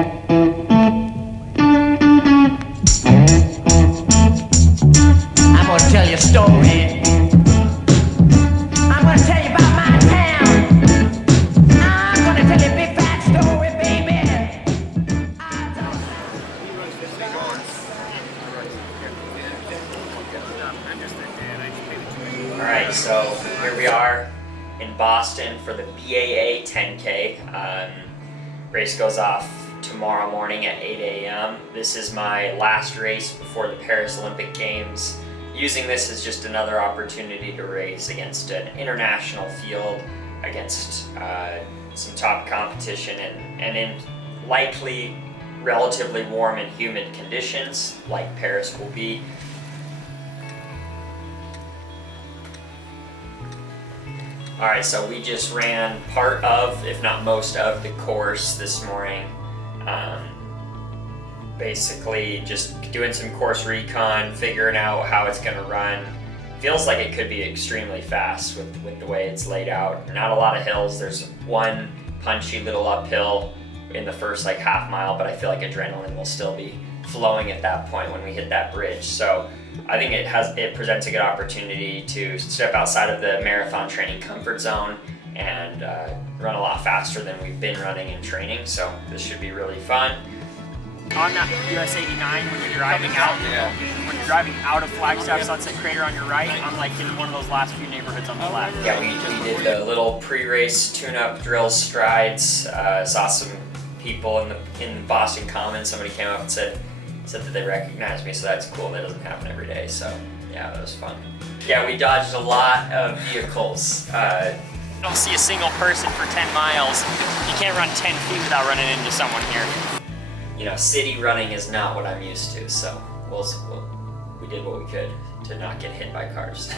I'm gonna tell you a story. I'm gonna tell you about my town. I'm gonna tell you a big fat story, baby. Alright, so here we are in Boston for the BAA 10K. Race goes off tomorrow morning at 8 a.m. This is my last race before the Paris Olympic Games. Using this as just another opportunity to race against an international field, against some top competition, and in likely relatively warm and humid conditions like Paris will be. Alright, so we just ran part of, if not most of, the course this morning. Basically just doing some course recon, figuring out how it's going to run. Feels like it could be extremely fast with the way it's laid out. Not a lot of hills. There's one punchy little uphill in the first like half mile, but I feel like adrenaline will still be flowing at that point when we hit that bridge. So I think it presents a good opportunity to step outside of the marathon training comfort zone and run a lot faster than we've been running in training. So this should be really fun. On that US 89, when you're driving out, when you're driving out of Flagstaff Sunset Crater on your right, I'm like in one of those last few neighborhoods on the left. Yeah, we did the little pre-race tune-up drills, strides. Saw some people in the Boston Commons. Somebody came up and said that they recognized me, so that's cool. That doesn't happen every day, so yeah, that was fun. Yeah, we dodged a lot of vehicles. I don't see a single person for 10 miles. You can't run 10 feet without running into someone here. You know, city running is not what I'm used to, so we did what we could to not get hit by cars.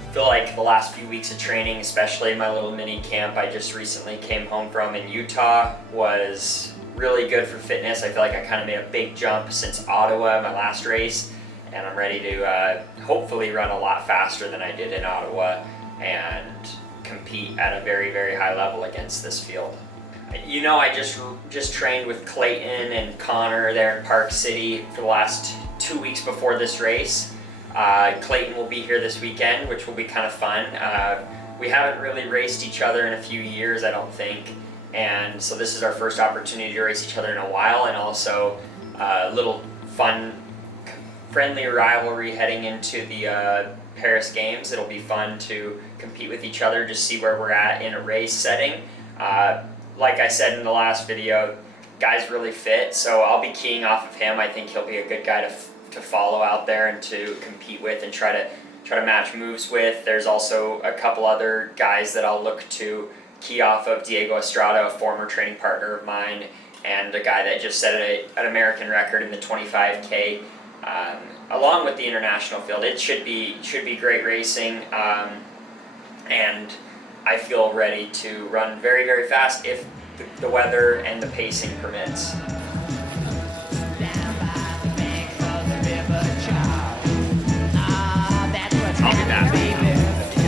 I feel like the last few weeks of training, especially my little mini camp I just recently came home from in Utah, was really good for fitness. I feel like I kind of made a big jump since Ottawa, my last race, and I'm ready to hopefully run a lot faster than I did in Ottawa and compete at a very, very high level against this field. You know, I just trained with Clayton and Connor there in Park City for the last 2 weeks before this race. Clayton will be here this weekend, which will be kind of fun. We haven't really raced each other in a few years, I don't think, and so this is our first opportunity to race each other in a while, and also a little fun, friendly rivalry heading into the Paris Games. It'll be fun to compete with each other, just see where we're at in a race setting. Like I said in the last video, guy's really fit, so I'll be keying off of him. I think he'll be a good guy to follow out there and to compete with and try to match moves with. There's also a couple other guys that I'll look to key off of. Diego Estrada, a former training partner of mine, and a guy that just set an American record in the 25K, along with the international field. It should be great racing, and I feel ready to run very, very fast if the weather and the pacing permits. I'll be back.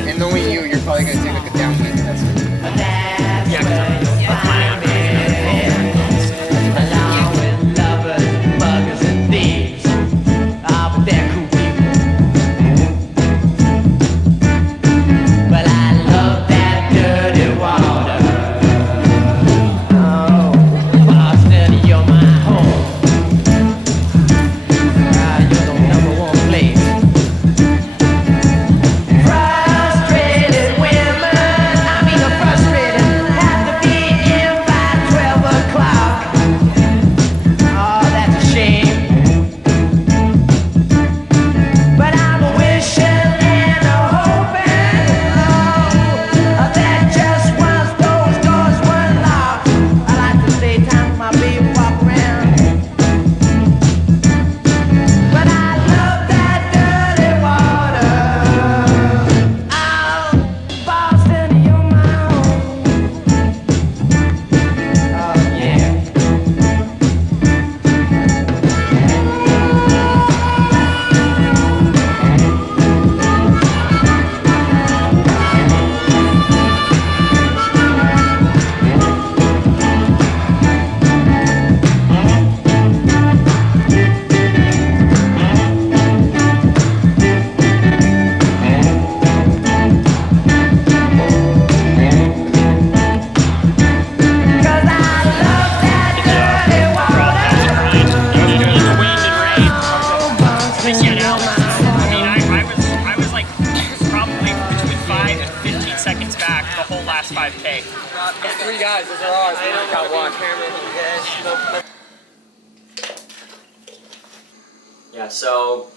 And knowing you, you're probably going to take like a down week. Yeah, because I'm planning on doing Frustrated women There's 3 guys. Those are ours. We only got one. Yeah, so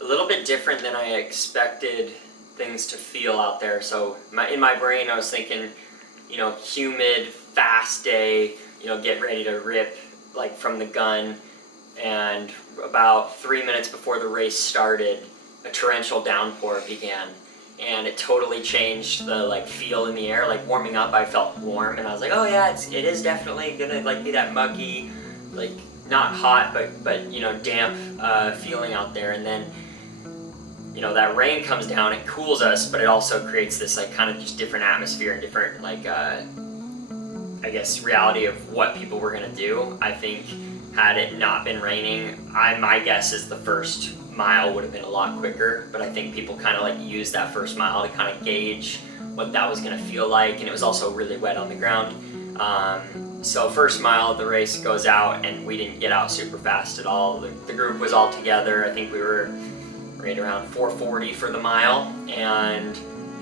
a little bit different than I expected things to feel out there. So in my brain, I was thinking, you know, humid, fast day, you know, get ready to rip like from the gun. And about 3 minutes before the race started, a torrential downpour began. And it totally changed the like feel in the air. Like warming up, I felt warm, and I was like, oh yeah, it is definitely gonna like be that muggy, like not hot, but you know, damp feeling out there. And then, you know, that rain comes down, it cools us, but it also creates this like kind of just different atmosphere and different like I guess reality of what people were gonna do. I think had it not been raining, my guess is the first mile would have been a lot quicker, but I think people kind of like used that first mile to kind of gauge what that was going to feel like, and it was also really wet on the ground. So first mile of the race goes out, and we didn't get out super fast at all. The group was all together. I think we were right around 4:40 for the mile, and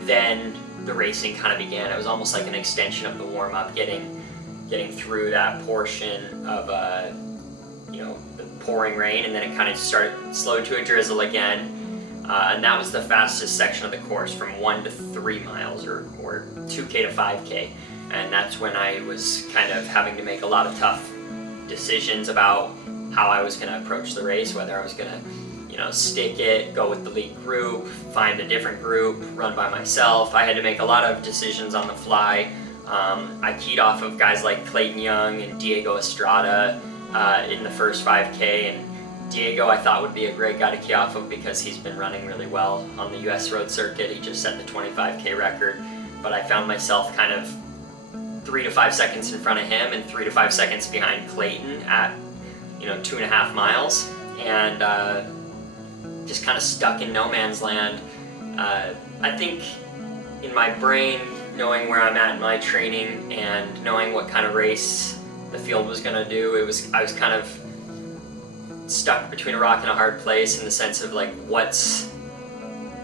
then the racing kind of began. It was almost like an extension of the warm-up, getting through that portion of you know, the pouring rain, and then it kind of slowed to a drizzle again, and that was the fastest section of the course, from 1 to 3 miles or 2K to 5K, and that's when I was kind of having to make a lot of tough decisions about how I was going to approach the race, whether I was going to, you know, stick it, go with the lead group, find a different group, run by myself. I had to make a lot of decisions on the fly. I keyed off of guys like Clayton Young and Diego Estrada in the first 5K, and Diego I thought would be a great guy to key off of because he's been running really well on the US road circuit. He just set the 25K record, but I found myself kind of 3 to 5 seconds in front of him and 3 to 5 seconds behind Clayton at, you know, 2.5 miles, and just kind of stuck in no man's land. I think in my brain, knowing where I'm at in my training and knowing what kind of race the field was going to do, I was kind of stuck between a rock and a hard place in the sense of like, what's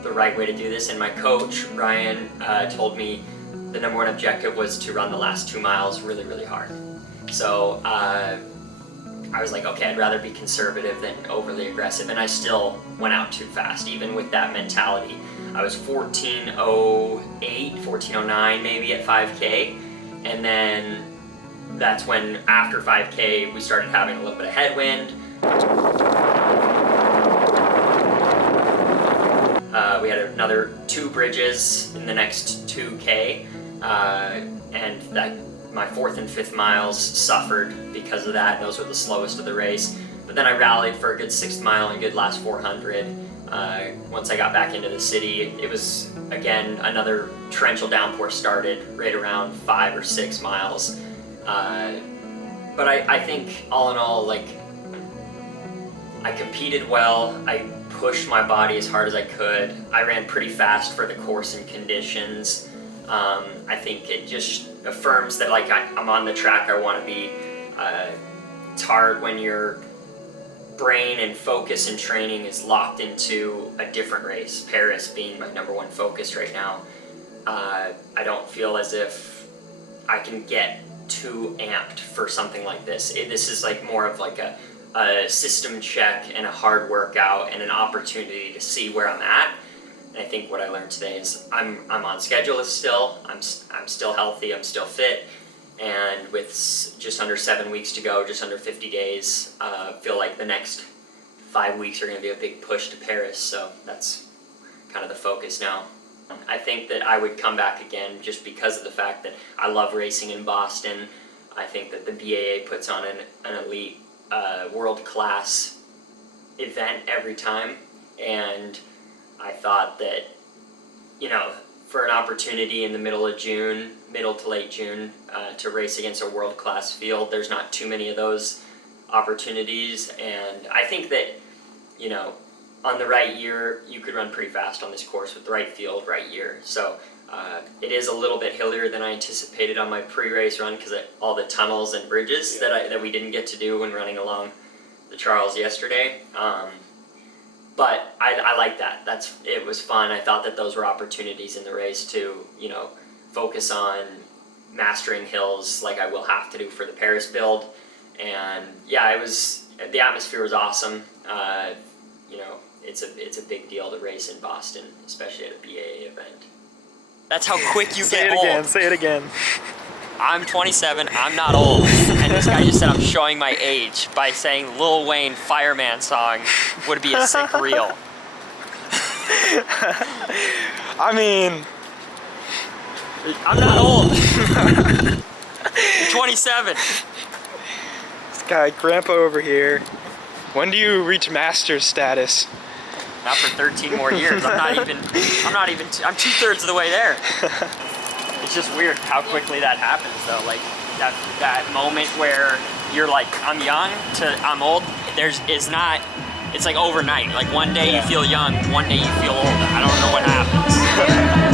the right way to do this? And my coach Ryan told me the number one objective was to run the last 2 miles really, really hard. So I was like, okay, I'd rather be conservative than overly aggressive, and I still went out too fast even with that mentality. I was 14:08, 14:09 maybe at 5K, and then that's when after 5K we started having a little bit of headwind. We had another 2 bridges in the next 2K, and that my 4th and 5th miles suffered because of that. Those were the slowest of the race. But then I rallied for a good 6th mile and good last 400. Once I got back into the city, it was again another torrential downpour started right around 5 or 6 miles. But I think all in all, like, I competed well. I pushed my body as hard as I could. I ran pretty fast for the course and conditions. I think it just affirms that like I'm on the track I want to be. It's hard when your brain and focus and training is locked into a different race, Paris being my number one focus right now. I don't feel as if I can get too amped for something like this. This is like more of like a system check and a hard workout and an opportunity to see where I'm at. And I think what I learned today is I'm on schedule still. I'm still healthy. I'm still fit. And with just under 7 weeks to go, just under 50 days, I feel like the next 5 weeks are going to be a big push to Paris. So that's kind of the focus now. I think that I would come back again just because of the fact that I love racing in Boston. I think that the BAA puts on an elite, world-class event every time. And I thought that, you know, for an opportunity in the middle to late June, to race against a world-class field, there's not too many of those opportunities. And I think that, you know, on the right year, you could run pretty fast on this course with the right field, right year. So it is a little bit hillier than I anticipated on my pre-race run because of all the tunnels and bridges that we didn't get to do when running along the Charles yesterday. But I like that. It was fun. I thought that those were opportunities in the race to, you know, focus on mastering hills like I will have to do for the Paris build. And yeah, the atmosphere was awesome. You know, it's a big deal to race in Boston, especially at a BAA event. That's how quick you get old. Say it again. I'm 27, I'm not old. And this guy just said I'm showing my age by saying Lil Wayne Fireman song would be a sick reel. I mean, I'm not old. I'm 27. this guy, Grandpa over here. When do you reach master's status? Not for 13 more years. I'm 2/3 of the way there. It's just weird how quickly that happens though. Like that moment where you're like, I'm young to I'm old, it's like overnight. Like one day you feel young, one day you feel old. I don't know what happens.